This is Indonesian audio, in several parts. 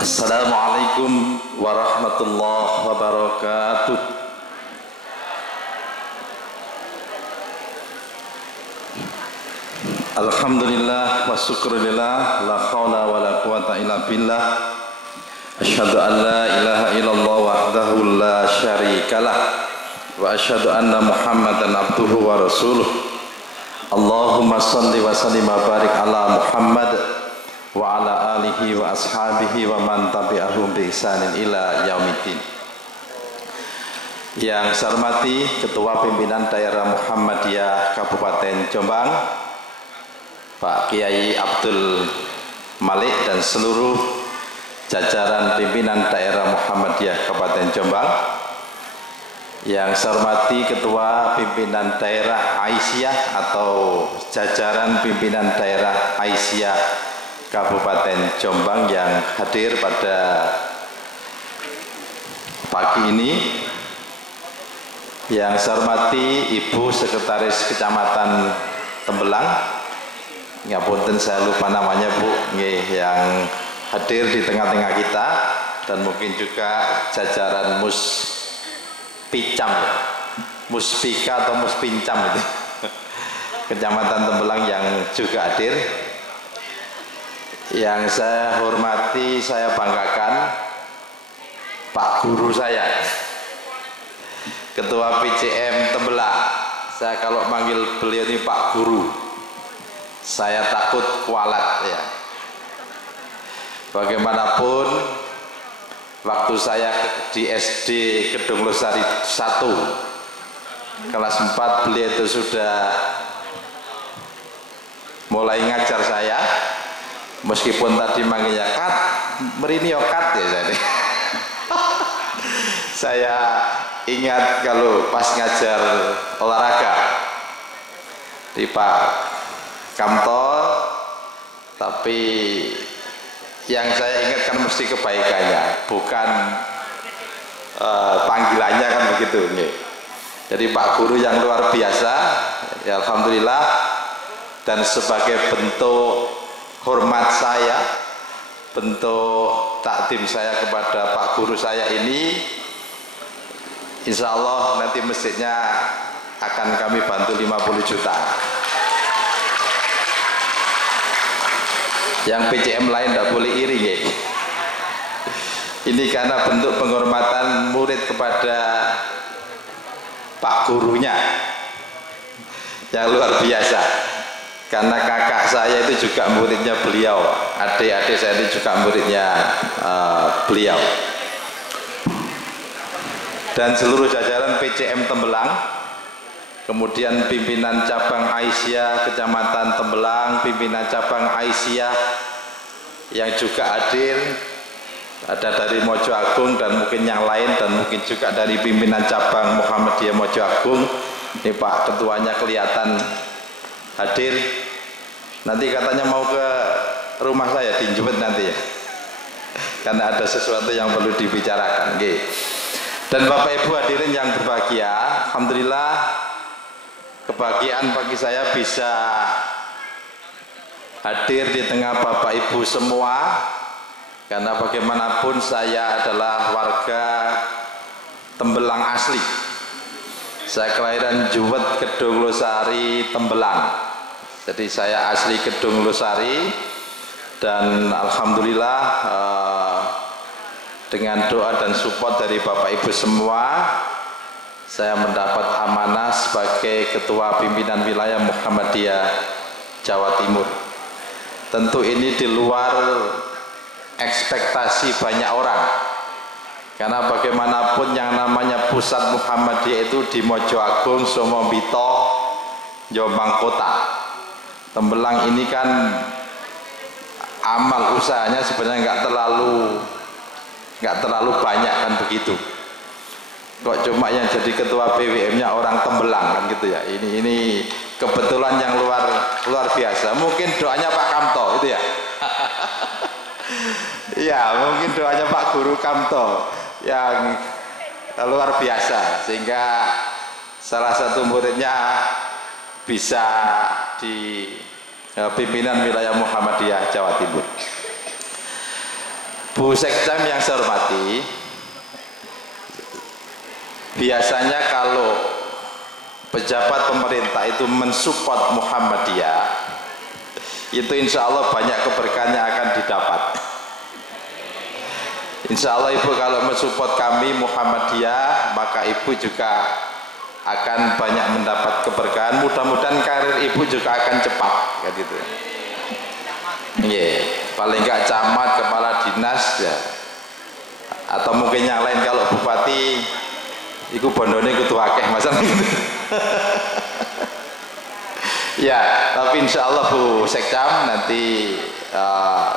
Assalamualaikum warahmatullahi wabarakatuh. Alhamdulillah wa syukurillah, la haula wa la quwata illa billah. Asyhadu an la ilaha illallah wahdahu la syarikalah wa asyhadu anna Muhammadan abduhu wa rasuluh. Allahumma salli wa sallim wa barik ala Muhammad wa ala alihi wa ashabihi wa man tabi'ahum bi ihsanin ila yaumiddin. Yang saya hormati Ketua Pimpinan Daerah Muhammadiyah Kabupaten Jombang, Pak Kiai Abdul Malik dan seluruh jajaran pimpinan daerah Muhammadiyah Kabupaten Jombang. Yang saya hormati Ketua Pimpinan Daerah Aisyah atau jajaran pimpinan daerah Aisyah Kabupaten Jombang yang hadir pada pagi ini. Yang saya hormati Ibu Sekretaris Kecamatan Tembelang, ngapunten saya lupa namanya Bu, yang hadir di tengah-tengah kita, dan mungkin juga jajaran Muspicam, Muspika atau Muspincam itu Kecamatan Tembelang yang juga hadir. Yang saya hormati, saya banggakan Pak Guru saya, Ketua PCM Tembelang. Saya kalau manggil beliau ini Pak Guru, saya takut kualat ya. Bagaimanapun waktu saya di SD Kedung Losari 1 kelas 4, beliau itu sudah mulai ngajar saya, meskipun tadi manggilnya Kat, merini Kat ya jadi. Saya ingat kalau pas ngajar olahraga di Pak Kamtor, tapi yang saya ingat kan mesti kebaikannya, bukan panggilannya kan begitu. Jadi Pak Guru yang luar biasa, ya alhamdulillah. Dan sebagai bentuk hormat saya, bentuk takdim saya kepada Pak Guru saya ini, insya Allah nanti masjidnya akan kami bantu 50 juta. Yang PCM lain tidak boleh iri ya. Ini karena bentuk penghormatan murid kepada Pak Gurunya yang luar biasa. Karena kakak saya itu juga muridnya beliau, adik-adik saya itu juga muridnya beliau. Dan seluruh jajaran PCM Tembelang, kemudian pimpinan cabang Aisyah Kecamatan Tembelang, pimpinan cabang Aisyah yang juga hadir, ada dari Mojo Agung dan mungkin yang lain, dan mungkin juga dari pimpinan cabang Muhammadiyah Mojo Agung. Ini Pak Ketuanya kelihatan hadir. Nanti katanya mau ke rumah saya di Jepet nanti ya, karena ada sesuatu yang perlu dibicarakan. Dan Bapak Ibu hadirin yang berbahagia, alhamdulillah kebahagiaan bagi saya bisa hadir di tengah Bapak Ibu semua, karena bagaimanapun saya adalah warga Tembelang asli. Saya kelahiran Juwet Kedung Losari Tembelang. Jadi saya asli Kedung Losari, dan alhamdulillah dengan doa dan support dari Bapak Ibu semua, saya mendapat amanah sebagai Ketua Pimpinan Wilayah Muhammadiyah Jawa Timur. Tentu ini di luar ekspektasi banyak orang, karena bagaimanapun yang namanya pusat Muhammadiyah itu di Mojo Agung, Somombito, Jombang Kota. Tembelang ini kan amal usahanya sebenarnya nggak terlalu banyak kan begitu. Kok cuma yang jadi ketua PWM-nya orang Tembelang kan gitu ya. Ini kebetulan yang luar biasa. Mungkin doanya Pak Kamto itu ya. Iya, mungkin doanya Pak Guru Kamto yang luar biasa, sehingga salah satu muridnya bisa di pimpinan wilayah Muhammadiyah Jawa Timur. Bu Sekjam yang saya hormati, biasanya kalau pejabat pemerintah itu mensupport Muhammadiyah, itu insya Allah banyak keberkahannya akan didapat. Insya Allah Ibu kalau mensupport kami Muhammadiyah, maka Ibu juga akan banyak mendapat keberkahan. Mudah-mudahan karir Ibu juga akan cepat, kayak gitu. Paling nggak camat, kepala dinas ya, atau mungkin yang lain. Kalau bupati iku bondone kudu akeh masalah gitu. Ya, tapi insya Allah Bu Sekjam nanti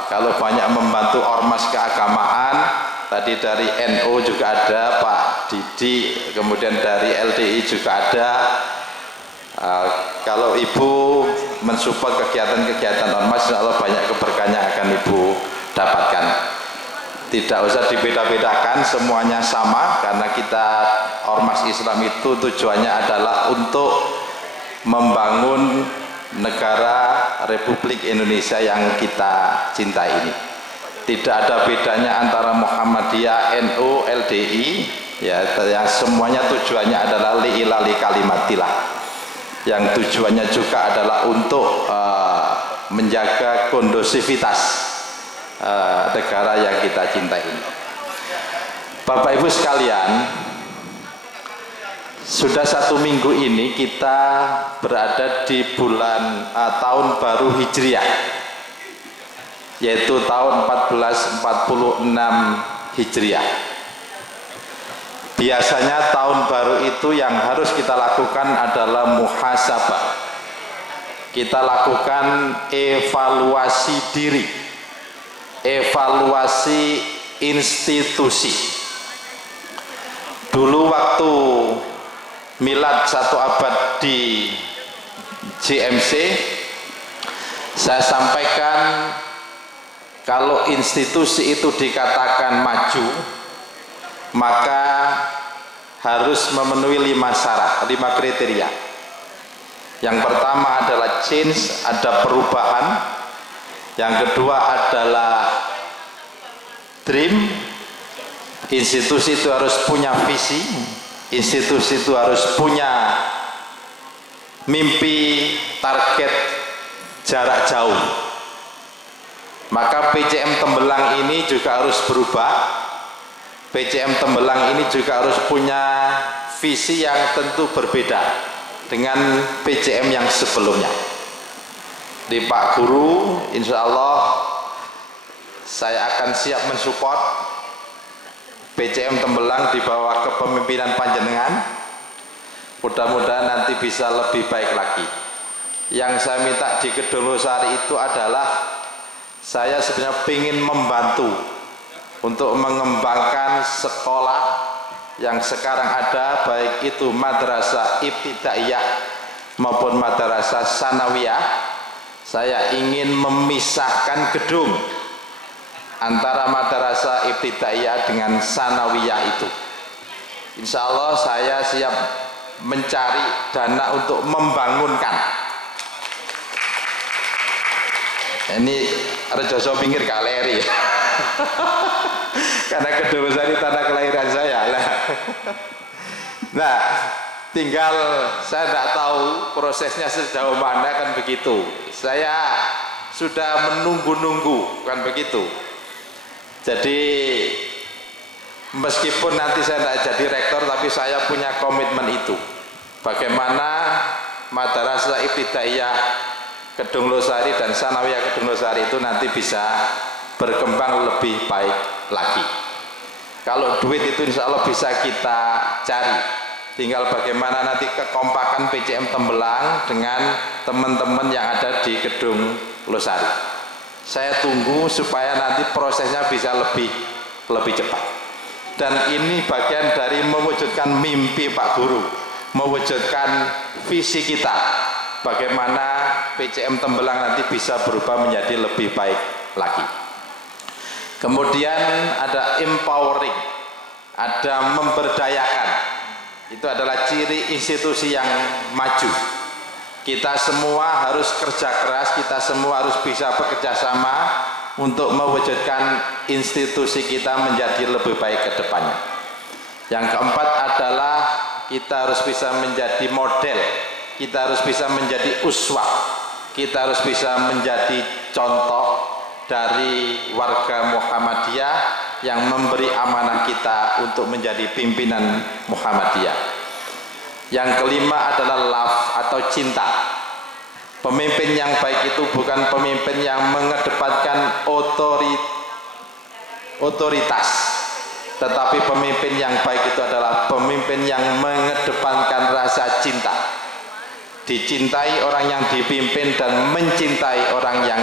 kalau banyak membantu ormas keagamaan, tadi dari NU juga ada Pak Didi, kemudian dari LDI juga ada. Kalau Ibu mensupport kegiatan-kegiatan ormas, insya Allah banyak keberkahannya akan Ibu dapatkan. Tidak usah dibeda-bedakan, semuanya sama, karena kita ormas Islam itu tujuannya adalah untuk membangun negara Republik Indonesia yang kita cintai ini. Tidak ada bedanya antara Muhammadiyah, NU, LDI, ya, yang semuanya tujuannya adalah li'ilali kalimatillah, yang tujuannya juga adalah untuk menjaga kondusivitas negara yang kita cintai ini. Bapak Ibu sekalian, sudah 1 minggu ini kita berada di bulan tahun baru Hijriah, yaitu tahun 1446 Hijriah. Biasanya tahun baru itu yang harus kita lakukan adalah muhasabah. Kita lakukan evaluasi diri, evaluasi institusi. Dulu waktu milad 1 abad di JMC, saya sampaikan kalau institusi itu dikatakan maju, maka harus memenuhi 5 syarat, 5 kriteria. Yang pertama adalah change, ada perubahan. Yang kedua adalah dream, institusi itu harus punya visi, institusi itu harus punya mimpi, target jarak jauh. Maka PCM Tembelang ini juga harus berubah. PCM Tembelang ini juga harus punya visi yang tentu berbeda dengan PCM yang sebelumnya. Di Pak Guru, insya Allah saya akan siap mensupport PCM Tembelang di bawah kepemimpinan panjenengan. Mudah-mudahan nanti bisa lebih baik lagi. Yang saya minta di Kedolosari itu adalah saya sebenarnya ingin membantu untuk mengembangkan sekolah yang sekarang ada, baik itu madrasah ibtidaiyah maupun madrasah sanawiyah. Saya ingin memisahkan gedung antara madrasah ibtidaiyah dengan sanawiyah itu. Insya Allah saya siap mencari dana untuk membangunkan. Ini Rejoso pinggir galeri karena Kedolosari tanah kelahiran saya lah. Nah, tinggal saya tidak tahu prosesnya sejauh mana, kan begitu. Saya sudah menunggu-nunggu, kan begitu. Jadi meskipun nanti saya tidak jadi rektor, tapi saya punya komitmen itu. Bagaimana madrasah ibtidaiyah Kedolosari dan sanawiyah Kedolosari itu nanti bisa berkembang lebih baik lagi. Kalau duit itu insya Allah bisa kita cari, tinggal bagaimana nanti kekompakan PCM Tembelang dengan teman-teman yang ada di Gedung Losari. Saya tunggu supaya nanti prosesnya bisa lebih cepat. Dan ini bagian dari mewujudkan mimpi Pak Guru, mewujudkan visi kita, bagaimana PCM Tembelang nanti bisa berubah menjadi lebih baik lagi. Kemudian ada empowering, ada memberdayakan. Itu adalah ciri institusi yang maju. Kita semua harus kerja keras, kita semua harus bisa bekerja sama untuk mewujudkan institusi kita menjadi lebih baik ke depannya. Yang keempat adalah kita harus bisa menjadi model, kita harus bisa menjadi uswah, kita harus bisa menjadi contoh dari warga Muhammadiyah yang memberi amanah kita untuk menjadi pimpinan Muhammadiyah. Yang kelima adalah love atau cinta. Pemimpin yang baik itu bukan pemimpin yang mengedepankan otoritas, tetapi pemimpin yang baik itu adalah pemimpin yang mengedepankan rasa cinta, dicintai orang yang dipimpin dan mencintai orang yang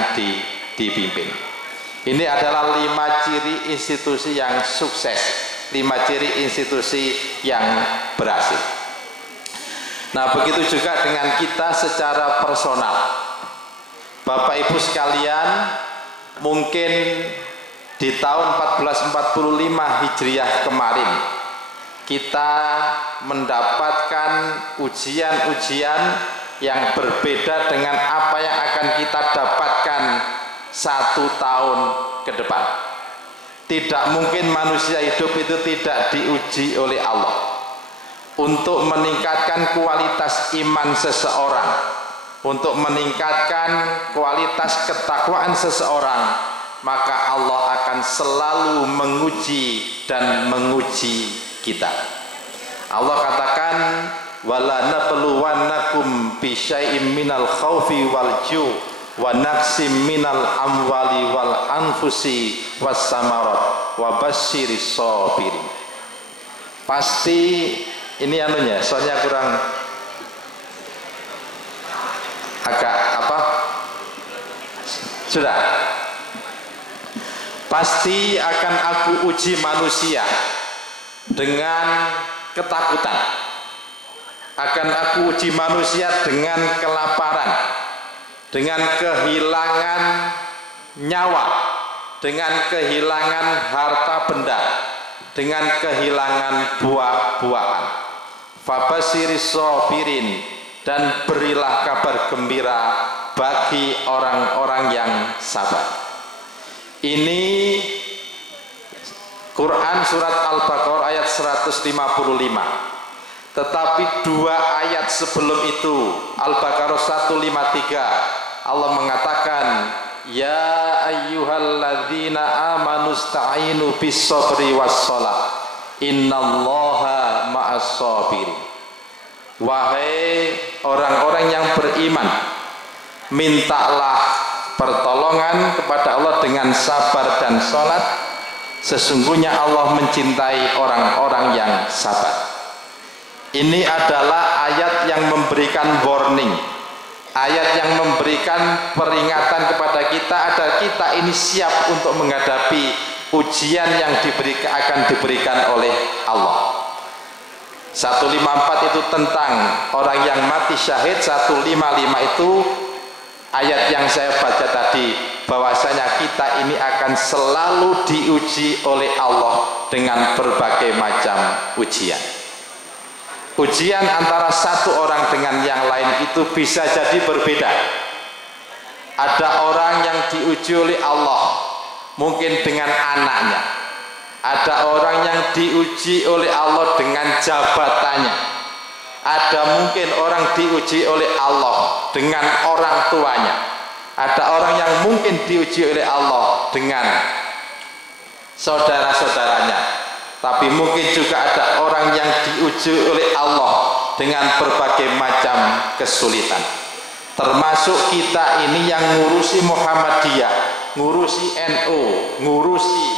dipimpin. Ini adalah 5 ciri institusi yang sukses, 5 ciri institusi yang berhasil. Nah, begitu juga dengan kita secara personal. Bapak Ibu sekalian, mungkin di tahun 1445 Hijriah kemarin kita mendapatkan ujian-ujian yang berbeda dengan apa yang akan kita dapatkan 1 tahun ke depan. Tidak mungkin manusia hidup itu tidak diuji oleh Allah untuk meningkatkan kualitas iman seseorang, untuk meningkatkan kualitas ketakwaan seseorang. Maka Allah akan selalu menguji dan menguji kita. Allah katakan, wala nabluwannakum bisyai'im minal khaufi wal ju' wa naqsim minal amwali wal anfusi was samarat wa basyiris sabirin. Pasti ini anunya, soalnya kurang agak apa? Sudah. Pasti akan aku uji manusia dengan ketakutan. Akan aku uji manusia dengan kelaparan, dengan kehilangan nyawa, dengan kehilangan harta benda, dengan kehilangan buah-buahan. Fabasyiris sabirin, dan berilah kabar gembira bagi orang-orang yang sabar. Ini Quran surat Al-Baqarah ayat 155. Tetapi 2 ayat sebelum itu, Al-Baqarah 153, Allah mengatakan, ya ayyuhalladzina amanu sta'inu bis sabri was shalah innallaha ma'as sabirin. Wahai orang-orang yang beriman, mintalah pertolongan kepada Allah dengan sabar dan sholat. Sesungguhnya Allah mencintai orang-orang yang sabar. Ini adalah ayat yang memberikan warning, ayat yang memberikan peringatan kepada kita agar kita ini siap untuk menghadapi ujian yang akan diberikan oleh Allah. 154 itu tentang orang yang mati syahid, 155 itu ayat yang saya baca tadi, bahwasanya kita ini akan selalu diuji oleh Allah dengan berbagai macam ujian. Ujian antara satu orang dengan yang lain itu bisa jadi berbeda. Ada orang yang diuji oleh Allah mungkin dengan anaknya, ada orang yang diuji oleh Allah dengan jabatannya, ada mungkin orang diuji oleh Allah dengan orang tuanya, ada orang yang mungkin diuji oleh Allah dengan saudara-saudaranya. Tapi mungkin juga ada orang yang diuji oleh Allah dengan berbagai macam kesulitan. Termasuk kita ini yang ngurusi Muhammadiyah, ngurusi NU, ngurusi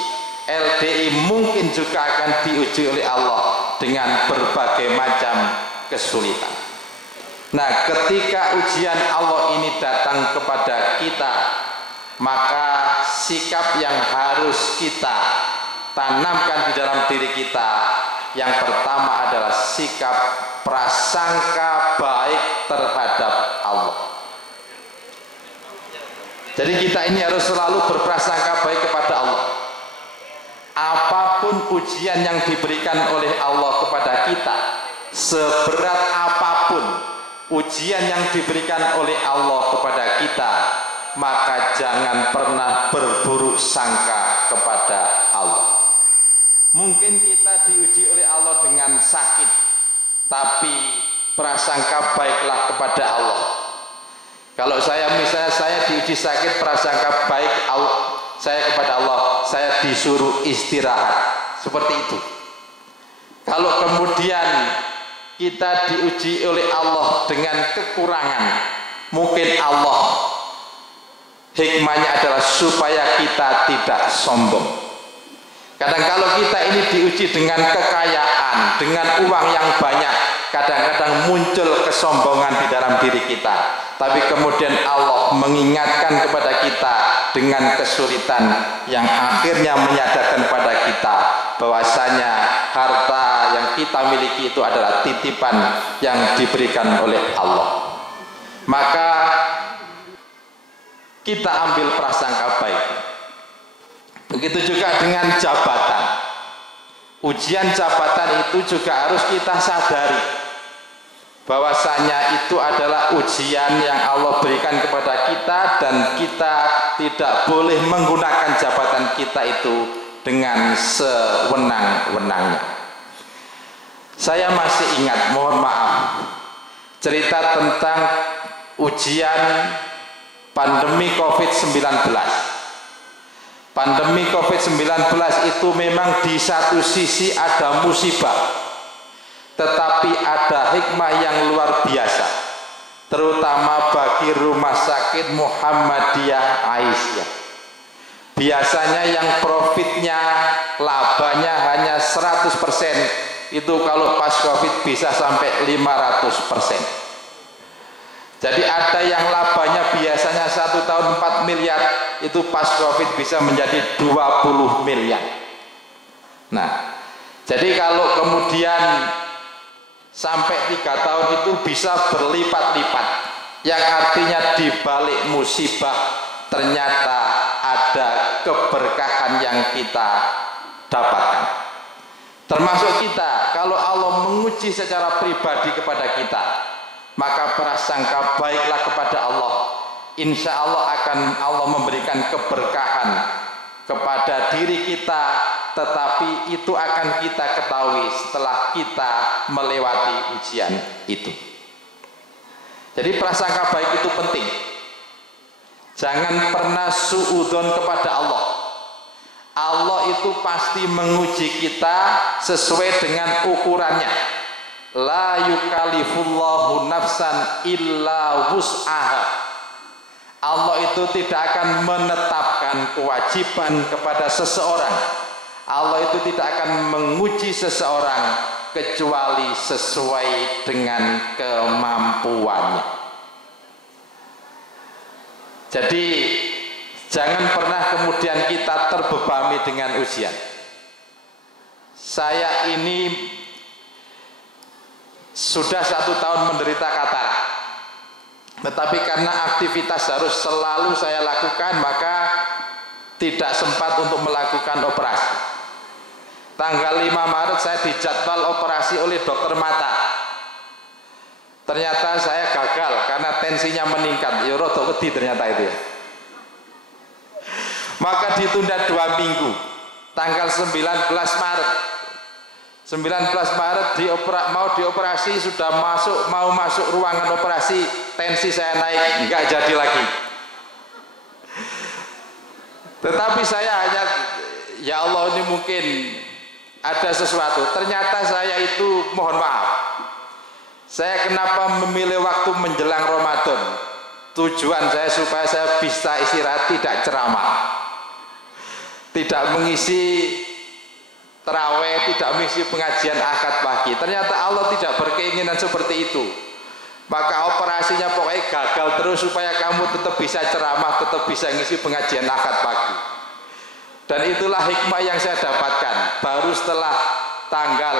LDI, mungkin juga akan diuji oleh Allah dengan berbagai macam kesulitan. Nah, ketika ujian Allah ini datang kepada kita, maka sikap yang harus kita tanamkan di dalam diri kita, yang pertama adalah sikap prasangka baik terhadap Allah. Jadi kita ini harus selalu berprasangka baik kepada Allah. Apapun ujian yang diberikan oleh Allah kepada kita, seberat apapun ujian yang diberikan oleh Allah kepada kita, maka jangan pernah berburuk sangka kepada Allah. Mungkin kita diuji oleh Allah dengan sakit, tapi prasangka baiklah kepada Allah. Kalau misalnya saya diuji sakit, prasangka baik saya kepada Allah, saya disuruh istirahat, seperti itu. Kalau kemudian kita diuji oleh Allah dengan kekurangan, mungkin Allah hikmahnya adalah supaya kita tidak sombong. Kadang kalau kita ini diuji dengan kekayaan, dengan uang yang banyak, kadang-kadang muncul kesombongan di dalam diri kita. Tapi kemudian Allah mengingatkan kepada kita dengan kesulitan yang akhirnya menyadarkan pada kita bahwasanya harta yang kita miliki itu adalah titipan yang diberikan oleh Allah. Maka kita ambil prasangka baik. Begitu juga dengan jabatan. Ujian jabatan itu juga harus kita sadari bahwasanya itu adalah ujian yang Allah berikan kepada kita, dan kita tidak boleh menggunakan jabatan kita itu dengan sewenang-wenangnya. Saya masih ingat, mohon maaf, cerita tentang ujian pandemi COVID-19. Pandemi COVID-19 itu memang di satu sisi ada musibah, tetapi ada hikmah yang luar biasa, terutama bagi Rumah Sakit Muhammadiyah Aisyah. Biasanya yang profitnya, labanya hanya 100%, itu kalau pas COVID bisa sampai 500%. Jadi ada yang labanya biasanya 1 tahun 4 miliar, itu pas COVID bisa menjadi 20 miliar. Nah, jadi kalau kemudian sampai 3 tahun itu bisa berlipat-lipat, yang artinya di balik musibah ternyata ada keberkahan yang kita dapatkan. Termasuk kita, kalau Allah menguji secara pribadi kepada kita, maka prasangka baiklah kepada Allah. Insya Allah akan Allah memberikan keberkahan kepada diri kita, tetapi itu akan kita ketahui setelah kita melewati ujian itu. Jadi prasangka baik itu penting. Jangan pernah suudzon kepada Allah. Allah itu pasti menguji kita sesuai dengan ukurannya. La yukallifullahu nafsan illa wus'aha. Allah itu tidak akan menetapkan kewajiban kepada seseorang. Allah itu tidak akan menguji seseorang kecuali sesuai dengan kemampuannya. Jadi jangan pernah kemudian kita terbebani dengan ujian. Saya ini sudah 1 tahun menderita katarak, tetapi karena aktivitas harus selalu saya lakukan, maka tidak sempat untuk melakukan operasi. Tanggal 5 Maret saya dijadwal operasi oleh dokter mata. Ternyata saya gagal karena tensinya meningkat. Ya rada wedi ternyata itu ya. Maka ditunda 2 minggu. Tanggal 19 Maret mau dioperasi, sudah mau masuk ruangan operasi, tensi saya naik, enggak jadi lagi. Tetapi saya hanya, ya Allah, ini mungkin ada sesuatu. Ternyata saya itu, mohon maaf, saya kenapa memilih waktu menjelang Ramadan? Tujuan saya supaya saya bisa istirahat, tidak ceramah, tidak mengisi terawih, tidak mengisi pengajian akad pagi. Ternyata Allah tidak berkeinginan seperti itu. Maka operasinya pokoknya gagal terus supaya kamu tetap bisa ceramah, tetap bisa ngisi pengajian akad pagi. Dan itulah hikmah yang saya dapatkan. Baru setelah tanggal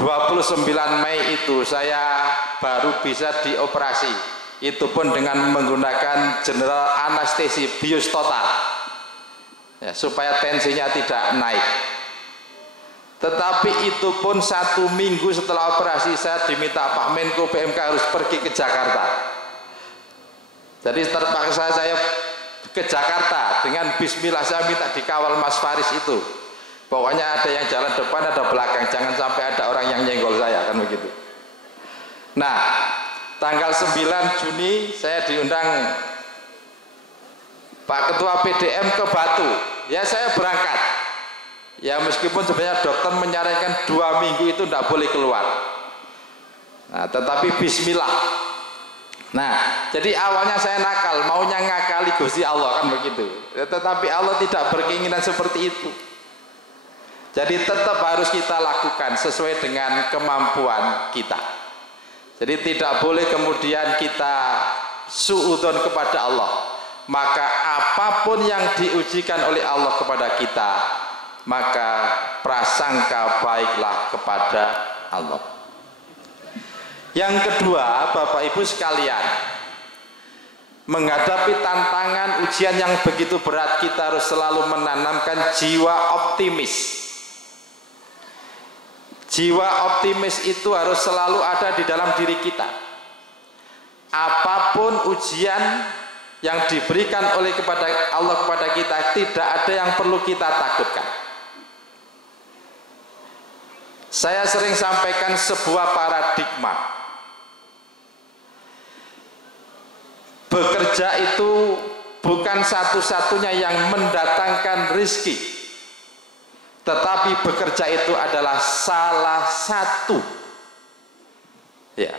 29 Mei itu saya baru bisa dioperasi. Itu pun dengan menggunakan general anestesi bius total. Ya, supaya tensinya tidak naik. Tetapi itu pun 1 minggu setelah operasi saya diminta Pak Menko PMK harus pergi ke Jakarta. Jadi terpaksa saya ke Jakarta dengan bismillah, saya minta dikawal Mas Faris itu. Pokoknya ada yang jalan depan, ada belakang, jangan sampai ada orang yang nyenggol saya, kan begitu. Nah, tanggal 9 Juni saya diundang Pak Ketua PDM ke Batu. Ya saya berangkat. Ya meskipun sebenarnya dokter menyarankan 2 minggu itu tidak boleh keluar. Nah, tetapi bismillah. Nah, jadi awalnya saya nakal, maunya ngakali Gusti Allah, kan begitu. Tetapi Allah tidak berkeinginan seperti itu. Jadi tetap harus kita lakukan sesuai dengan kemampuan kita. Jadi tidak boleh kemudian kita suudzon kepada Allah. Maka apapun yang diujikan oleh Allah kepada kita, maka prasangka baiklah kepada Allah. Yang kedua, Bapak Ibu sekalian, menghadapi tantangan ujian yang begitu berat, kita harus selalu menanamkan jiwa optimis. Jiwa optimis itu harus selalu ada di dalam diri kita. Apapun ujian yang diberikan oleh Allah kepada kita, tidak ada yang perlu kita takutkan. Saya sering sampaikan sebuah paradigma. Bekerja itu bukan satu-satunya yang mendatangkan rizki, tetapi bekerja itu adalah salah satu. Ya.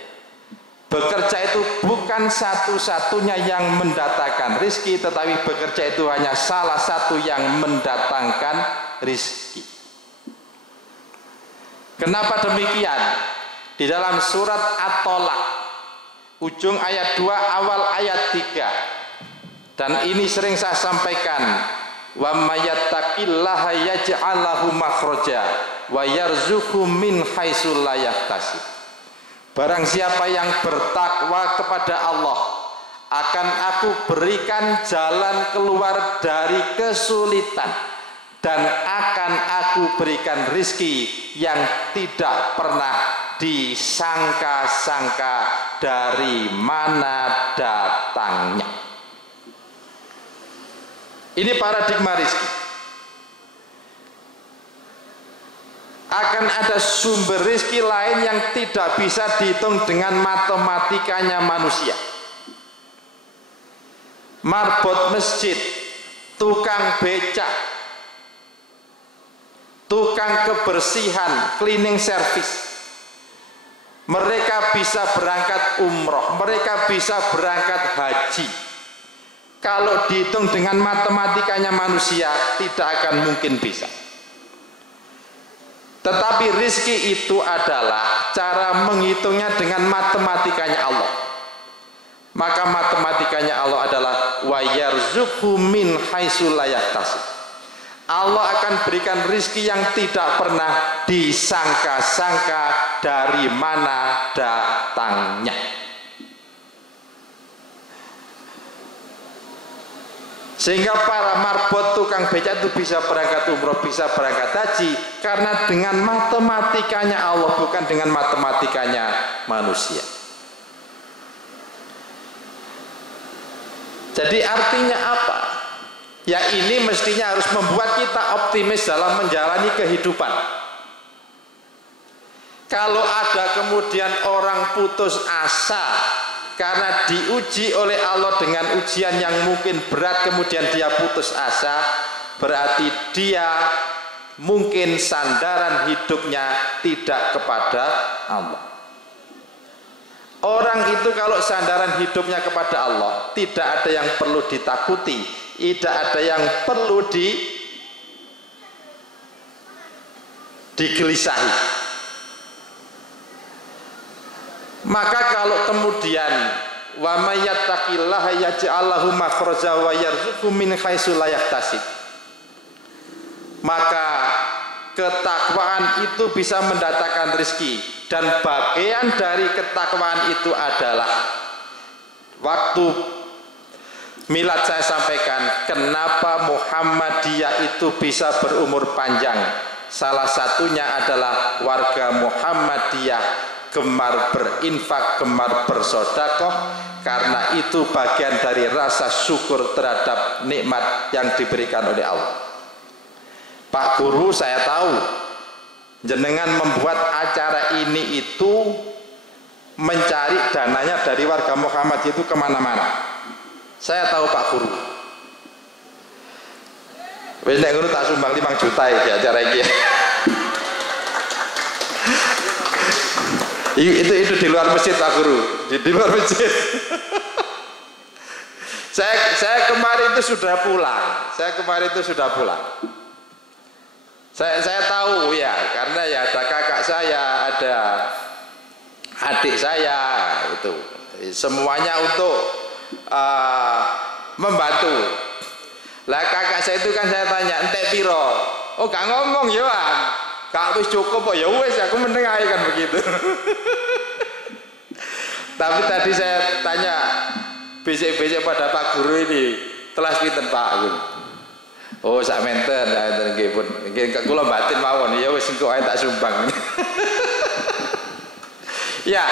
Bekerja itu bukan satu-satunya yang mendatangkan rizki, tetapi bekerja itu hanya salah satu yang mendatangkan rizki. Kenapa demikian? Di dalam surat At-Tolak, ujung ayat 2, awal ayat 3. Dan ini sering saya sampaikan, wa mayattaqillaha yaj'al lahu makhraja wa yarzuqhu min haitsu la yahtasib. Barang siapa yang bertakwa kepada Allah, akan aku berikan jalan keluar dari kesulitan, dan akan aku berikan rizki yang tidak pernah disangka-sangka dari mana datangnya. Ini paradigma rizki. Akan ada sumber rizki lain yang tidak bisa dihitung dengan matematikanya manusia. Marbot masjid, tukang becak, tukang kebersihan, cleaning service, mereka bisa berangkat umroh, mereka bisa berangkat haji. Kalau dihitung dengan matematikanya manusia, tidak akan mungkin bisa. Tetapi rizki itu adalah cara menghitungnya dengan matematikanya Allah. Maka matematikanya Allah adalah wa yarzuqhu min haitsu la yahtasib. Allah akan berikan rizki yang tidak pernah disangka-sangka dari mana datangnya. Sehingga para marbot tukang becak itu bisa berangkat umroh, bisa berangkat haji, karena dengan matematikanya Allah, bukan dengan matematikanya manusia. Jadi artinya apa? Ya ini mestinya harus membuat kita optimis dalam menjalani kehidupan. Kalau ada kemudian orang putus asa karena diuji oleh Allah dengan ujian yang mungkin berat, kemudian dia putus asa, berarti dia mungkin sandaran hidupnya tidak kepada Allah. Orang itu kalau sandaran hidupnya kepada Allah, tidak ada yang perlu ditakuti, tidak ada yang perlu digelisahi. Maka kalau kemudian wa may yattaqillaha yaj'al lahu makhraja wa yarzuqhu min haitsu la yahtasib, maka ketakwaan itu bisa mendatangkan rezeki, dan bagian dari ketakwaan itu adalah waktu milad saya sampaikan kenapa Muhammadiyah itu bisa berumur panjang. Salah satunya adalah warga Muhammadiyah gemar berinfak, gemar bersodakoh, karena itu bagian dari rasa syukur terhadap nikmat yang diberikan oleh Allah. Pak Guru, saya tahu jenengan membuat acara ini itu mencari dananya dari warga Muhammad itu kemana-mana. Saya tahu Pak Guru. Wis nek ngono tak sumbang 5 juta ya acara iki. Itu di luar masjid Pak Guru, di luar masjid. Saya kemarin itu sudah pulang. Saya tahu ya, karena ya ada kakak saya, ada adik saya, itu semuanya untuk membantu. Lah kakak saya itu kan saya tanya, entek piro? Oh gak ngomong ya Bang. Gak wis cukup, ya wis aku meneng ae kan begitu. Tapi tadi saya tanya besok-besok pada Pak Guru ini, telas pinten Pak Guru? Oh sak menten, nggih pun. Nggih kula batin mawon, ya wis engko ae tak sumbang. Ya.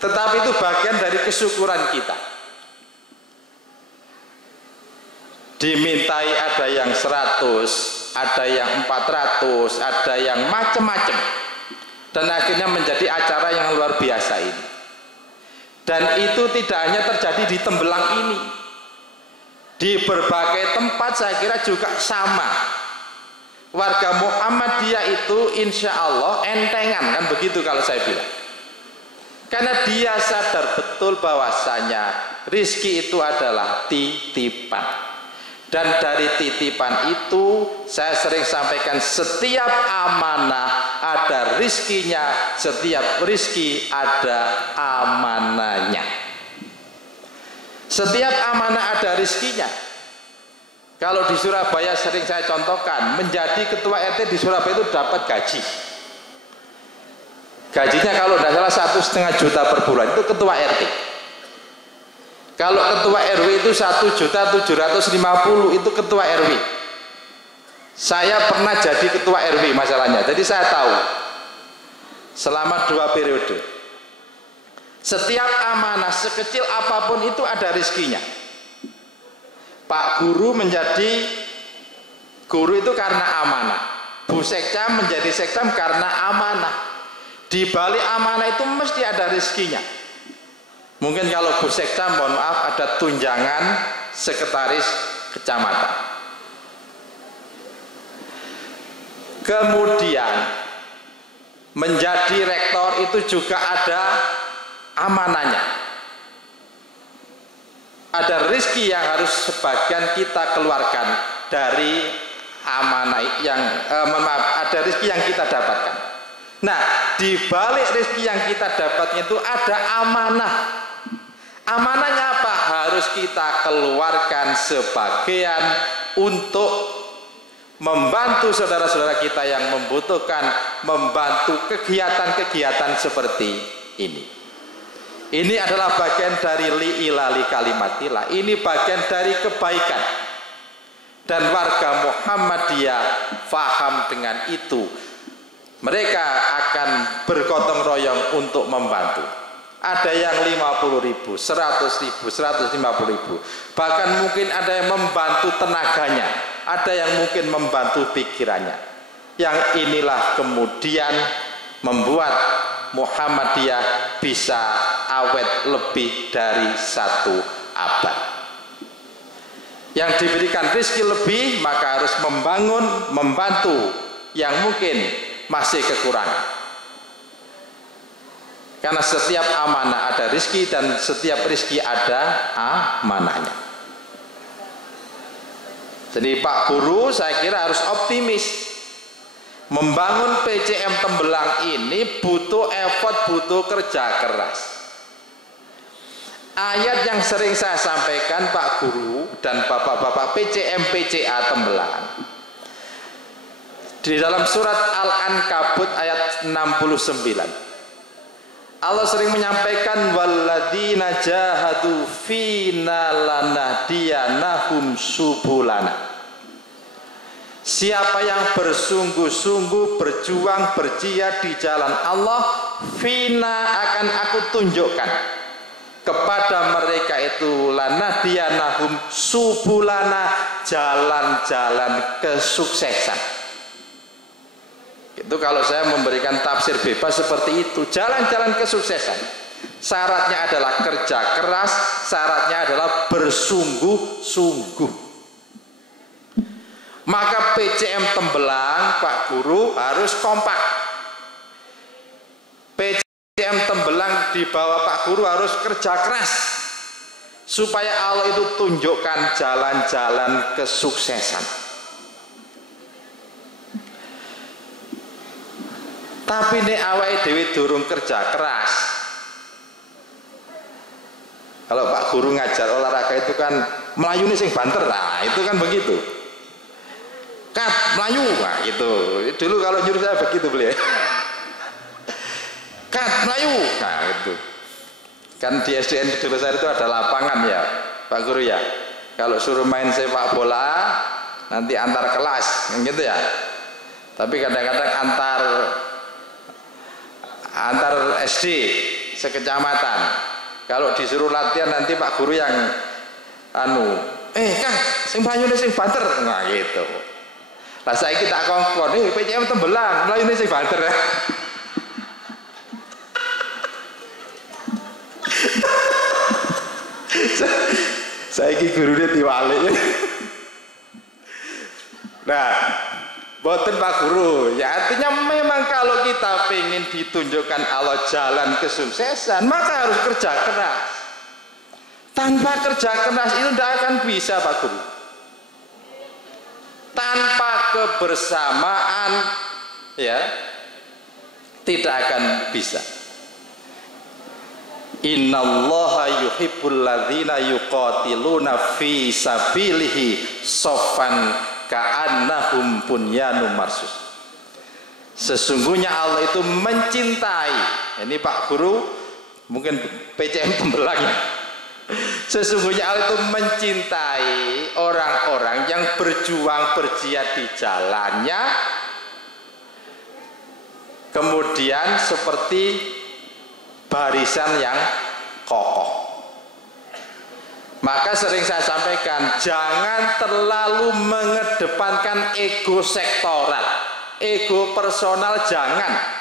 Tetapi itu bagian dari kesyukuran kita. Dimintai ada yang 100, ada yang 400, ada yang macam-macam, dan akhirnya menjadi acara yang luar biasa ini. Dan itu tidak hanya terjadi di Tembelang ini, di berbagai tempat saya kira juga sama. Warga Muhammadiyah itu insya Allah entengan, kan begitu kalau saya bilang, karena dia sadar betul bahwasanya rizki itu adalah titipan. Dan dari titipan itu saya sering sampaikan, setiap amanah ada rizkinya, setiap rizki ada amanahnya. Setiap amanah ada rizkinya. Kalau di Surabaya sering saya contohkan, menjadi ketua RT di Surabaya itu dapat gaji. Gajinya kalau tidak salah 1,5 juta per bulan, itu ketua RT. Kalau ketua RW itu 1.750.000, itu ketua RW. Saya pernah jadi ketua RW masalahnya, jadi saya tahu selama 2 periode. Setiap amanah sekecil apapun itu ada rizkinya. Pak Guru menjadi guru itu karena amanah. Bu Sekcam menjadi sekcam karena amanah. Di balik amanah itu mesti ada rizkinya. Mungkin kalau Bu Sekcam, mohon maaf, ada tunjangan sekretaris kecamatan. Kemudian menjadi rektor itu juga ada amanahnya. Ada rizki yang harus sebagian kita keluarkan dari amanah yang ada rizki yang kita dapatkan. Nah, di balik rizki yang kita dapatkan itu ada amanah. Amanahnya apa? Harus kita keluarkan sebagian untuk membantu saudara-saudara kita yang membutuhkan, membantu kegiatan-kegiatan seperti ini. Ini adalah bagian dari li'ilali kalimatillah. Ini bagian dari kebaikan. Dan warga Muhammadiyah faham dengan itu. Mereka akan bergotong royong untuk membantu. Ada yang 50.000, 100.000, 150.000. Bahkan mungkin ada yang membantu tenaganya, ada yang mungkin membantu pikirannya. Yang inilah kemudian membuat Muhammadiyah bisa awet lebih dari 1 abad. Yang diberikan rezeki lebih, maka harus membangun, membantu yang mungkin masih kekurangan. Karena setiap amanah ada rizki dan setiap rizki ada amanahnya. Jadi Pak Guru saya kira harus optimis. Membangun PCM Tembelang ini butuh effort, butuh kerja keras. Ayat yang sering saya sampaikan Pak Guru dan bapak-bapak PCM PCA Tembelang, di dalam surat Al-Ankabut ayat 69, Allah sering menyampaikan walladzina jahadu fina lanahdiyanahum subulana. Siapa yang bersungguh-sungguh berjuang berjihad di jalan Allah, fina akan aku tunjukkan kepada mereka itu lanahdiyanahum subulana, jalan-jalan kesuksesan. Itu kalau saya memberikan tafsir bebas seperti itu, jalan-jalan kesuksesan. Syaratnya adalah kerja keras, syaratnya adalah bersungguh-sungguh. Maka PCM Tembelang, Pak Guru, harus kompak. PCM Tembelang di bawah Pak Guru harus kerja keras supaya Allah itu tunjukkan jalan-jalan kesuksesan. Tapi nek awake dhewe durung kerja keras. Kalau Pak Guru ngajar olahraga itu kan melayune sing banter, nah itu kan begitu. Kat melayu, nah gitu. Dulu kalau nyuruh saya begitu beliau. Kat melayu, nah itu. Kan di SDN di Debesar itu ada lapangan ya, Pak Guru ya. Kalau suruh main sepak bola, nanti antar kelas, gitu ya. Tapi kadang-kadang antar SD sekecamatan. Kalau disuruh latihan nanti Pak Guru yang Kang, sing mlayune sing banter, nah gitu. Lah saiki tak kongkon, PCM Tembelang, mlayune sing banter ya. Saiki gurune diwalik. Nah, boten Pak Guru, ya artinya memang kalau kita pengen ditunjukkan Allah jalan kesuksesan, maka harus kerja keras. Tanpa kerja keras itu tidak akan bisa Pak Guru. Tanpa kebersamaan, ya, tidak akan bisa. Innallaha yuhibbul ladzina yuqatiluna fi sabilihi shaffan ka'annahum bunyanun marsus. Sesungguhnya Allah itu mencintai, ini Pak Guru mungkin PCM Tembelang ya. Sesungguhnya Allah itu mencintai orang-orang yang berjuang berjihad di jalannya, kemudian seperti barisan yang kokoh. Maka sering saya sampaikan, jangan terlalu mengedepankan ego sektoral, ego personal jangan.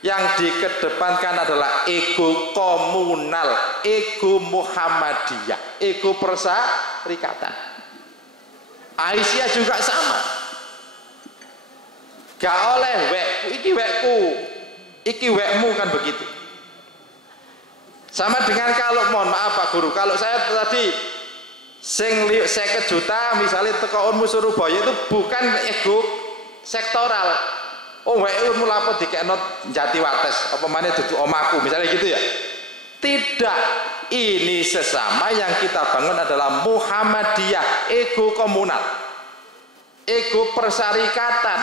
Yang dikedepankan adalah ego komunal, ego Muhammadiyah, ego perserikatan. Aisyah juga sama. Gak oleh wekku, iki wekku, iki wekmu, kan begitu. Sama dengan kalau, mohon maaf Pak Guru, kalau saya tadi sing 50 juta misalnya teko Unmu Surabaya itu bukan ego sektoral. Oh, wekmu lapor dikekno Jatiwates, apa maneh dudu omaku, misalnya gitu ya. Tidak, ini sesama yang kita bangun adalah Muhammadiyah, ego komunal, ego persyarikatan,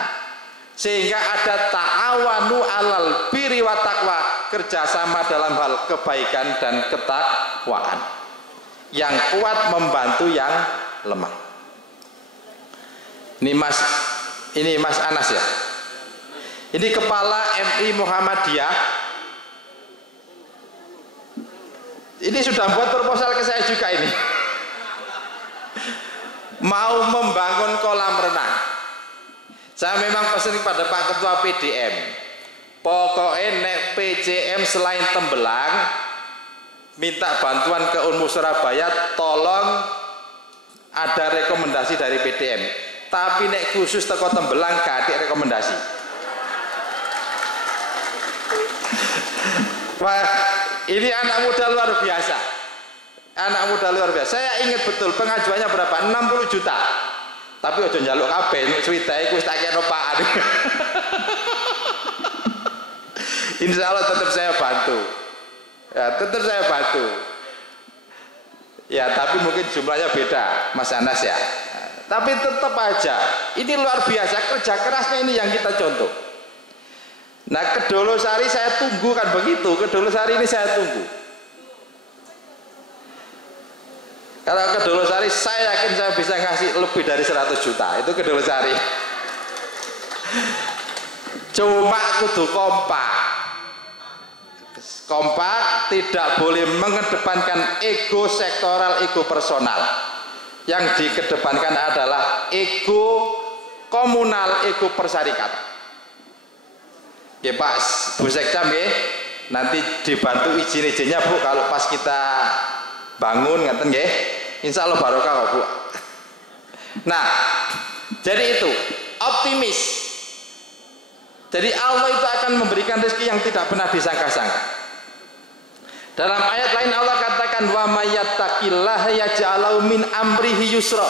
sehingga ada ta'awanu alal birri wa taqwa, kerjasama dalam hal kebaikan dan ketakwaan, yang kuat membantu yang lemah. Ini Mas Anas ya. Ini kepala MI Muhammadiyah. Ini sudah buat proposal ke saya juga ini. Mau membangun kolam renang. Saya memang pesan pada Pak Ketua PDM. Pokoknya nek PCM selain Tembelang minta bantuan ke Unmu Surabaya, tolong ada rekomendasi dari PDM. Tapi nek khusus teko Tembelang gak ada rekomendasi. Wah, ini anak muda luar biasa. Anak muda luar biasa. Saya ingat betul pengajuannya berapa? 60 juta. Tapi ojo njaluk kabeh, nek swida iku wis tak kena Pak. Insya Allah tetap saya bantu. Ya, tetap saya bantu. Ya, tapi mungkin jumlahnya beda, Mas Anas ya. Tapi tetap aja, ini luar biasa kerja kerasnya ini yang kita contoh. Nah, Kedolosari saya tunggu kan begitu. Kedolosari ini saya tunggu. Kalau Kedolosari saya yakin saya bisa ngasih lebih dari 100 juta. Itu Kedolosari. Cuma kudu kompak. Kompak, tidak boleh mengedepankan ego sektoral, ego personal. Yang dikedepankan adalah ego komunal, ego persyarikatan. Ya Pak Bu Sekcam ya, nanti dibantu izin-izinnya Bu kalau pas kita bangun ngaten nggih. Insya Allah barokah kok Bu. Nah, jadi itu optimis. Jadi Allah itu akan memberikan rezeki yang tidak pernah disangka-sangka. Dalam ayat lain Allah katakan wa may yattaqillaha yaj'al min amrihi yusra.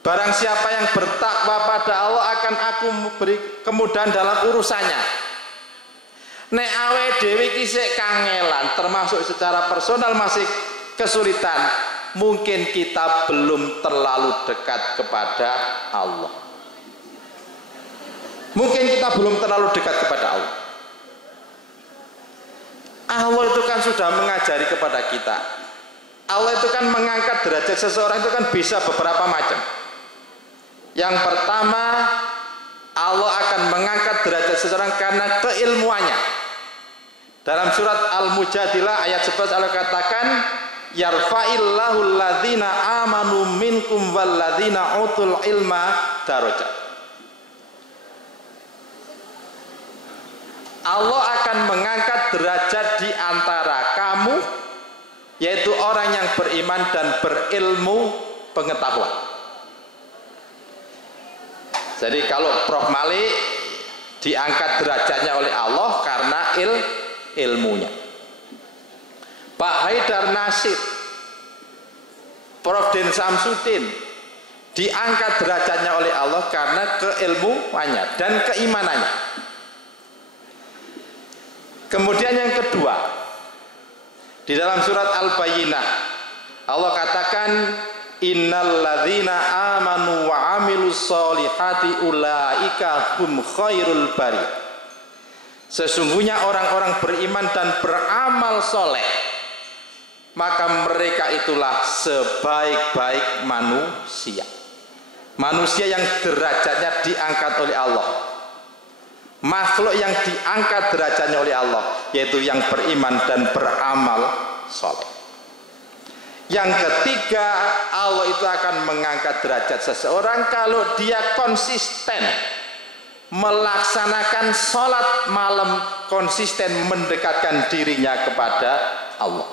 Barang siapa yang bertakwa pada Allah akan aku beri kemudahan dalam urusannya. Nek awe dhewe iki sik kangelan, termasuk secara personal masih kesulitan, mungkin kita belum terlalu dekat kepada Allah. Mungkin kita belum terlalu dekat kepada Allah. Allah itu kan sudah mengajari kepada kita. Allah itu kan mengangkat derajat seseorang itu kan bisa beberapa macam. Yang pertama, Allah akan mengangkat derajat seseorang karena keilmuannya. Dalam surat Al-Mujadilah ayat 11 Allah katakan, yarfa'illahu alladhina amanu minkum walladhina utul ilma darajat. Allah akan mengangkat derajat di antara kamu, yaitu orang yang beriman dan berilmu pengetahuan. Jadi kalau Prof Malik diangkat derajatnya oleh Allah karena ilmunya. Pak Haidar Nasir, Prof Den Samsudin diangkat derajatnya oleh Allah karena keilmuannya dan keimanannya. Kemudian yang kedua, di dalam surat Al-Bayyinah Allah katakan innal ladzina amanu wa amilus solihati ulaika hum khairul bariyah. Sesungguhnya orang-orang beriman dan beramal soleh, maka mereka itulah sebaik-baik manusia. Manusia yang derajatnya diangkat oleh Allah, makhluk yang diangkat derajatnya oleh Allah, yaitu yang beriman dan beramal soleh. Yang ketiga, Allah itu akan mengangkat derajat seseorang kalau dia konsisten melaksanakan sholat malam, konsisten mendekatkan dirinya kepada Allah.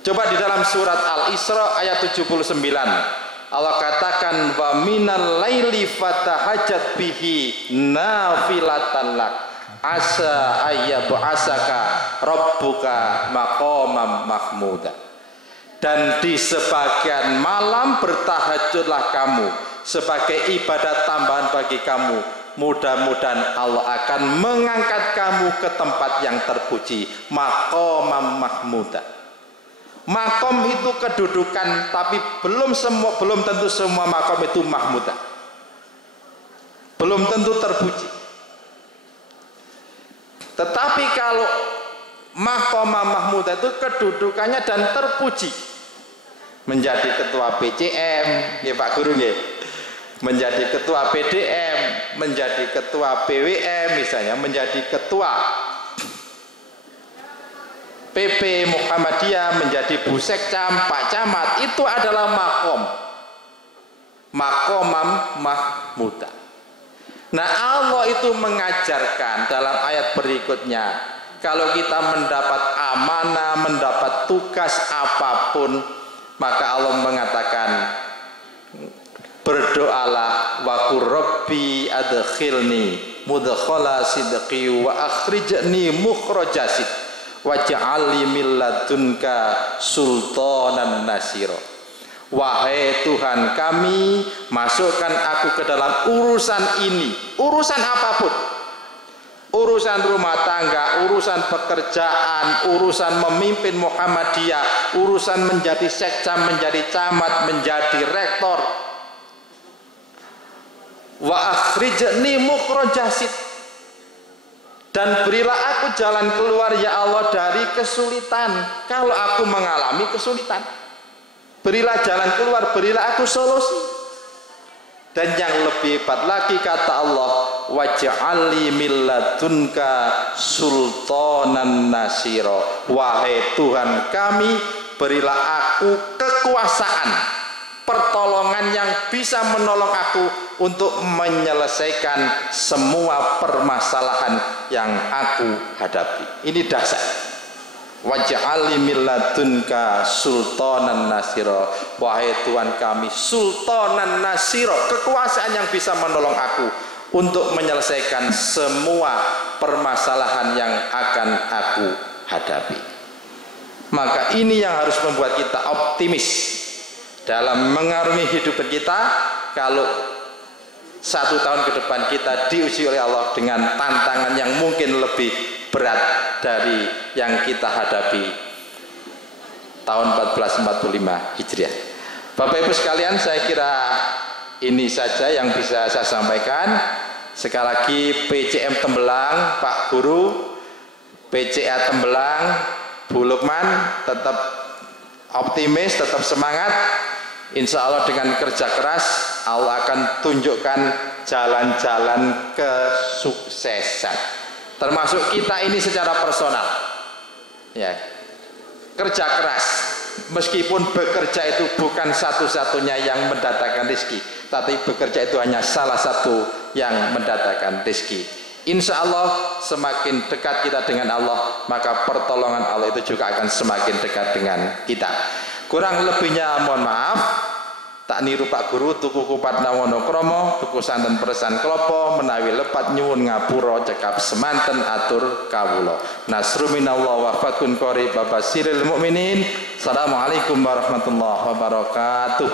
Coba di dalam surat Al-Isra ayat 79 Allah katakan wa minal laili fatahajjat bihi nafilatan lak asa ayyab'asaka rabbuka maqamam mahmuda. Dan di sebagian malam bertahajudlah kamu sebagai ibadat tambahan bagi kamu, mudah-mudahan Allah akan mengangkat kamu ke tempat yang terpuji, maqamam mahmuda. Makom itu kedudukan, tapi belum tentu semua makom itu mahmudah. Belum tentu terpuji. Tetapi kalau makom mahmudah itu kedudukannya dan terpuji. Menjadi ketua PCM, ya Pak Guru ya. Menjadi ketua PDM, menjadi ketua BWM misalnya, menjadi ketua PP Muhammadiyah, menjadi Bu Sekcam, Pak Camat, itu adalah makomam mahmudah. Nah Allah itu mengajarkan dalam ayat berikutnya, kalau kita mendapat amanah, mendapat tugas apapun, maka Allah mengatakan berdoalah wa qur rabbi adkhilni mudkhala sidqi wa akhrijni mukhraja sidqi waj'alni min ladunka sultanan nasira. Wahai Tuhan kami, masukkan aku ke dalam urusan ini, urusan apapun, urusan rumah tangga, urusan pekerjaan, urusan memimpin Muhammadiyah, urusan menjadi sekcam, menjadi camat, menjadi rektor. Wa akhrijni mukhraja sidqi, dan berilah aku jalan keluar ya Allah dari kesulitan. Kalau aku mengalami kesulitan, berilah jalan keluar, berilah aku solusi. Dan yang lebih hebat lagi kata Allah, waj'alli min ladunka sultanan nasira. Wahai Tuhan kami, berilah aku kekuasaan, pertolongan yang bisa menolong aku untuk menyelesaikan semua permasalahan yang aku hadapi. Ini dasar. Waj'alni min ladunka sultanan nasira. Wahai Tuhan kami, sultanan nasira, kekuasaan yang bisa menolong aku untuk menyelesaikan semua permasalahan yang akan aku hadapi. Maka ini yang harus membuat kita optimis dalam mengarungi hidup kita. Kalau 1 tahun ke depan kita diuji oleh Allah dengan tantangan yang mungkin lebih berat dari yang kita hadapi tahun 1445 Hijriah. Bapak Ibu sekalian, saya kira ini saja yang bisa saya sampaikan. Sekali lagi PCM Tembelang, Pak Guru, PCA Tembelang, Bu Lukman, tetap optimis, tetap semangat. Insya Allah dengan kerja keras Allah akan tunjukkan jalan-jalan kesuksesan, termasuk kita ini secara personal ya. Kerja keras, meskipun bekerja itu bukan satu-satunya yang mendatangkan rezeki, tapi bekerja itu hanya salah satu yang mendatangkan rezeki. Insya Allah semakin dekat kita dengan Allah, maka pertolongan Allah itu juga akan semakin dekat dengan kita. Kurang lebihnya mohon maaf. Tak niru Pak Guru, tuku kupat nawono kromo, tuku santen peresan klopo, menawi lepat nyuwun ngapura, cekap semanten atur kawula. Nasru minallah wa fathun qarib, babasiril mukminin. Assalamualaikum warahmatullahi wabarakatuh.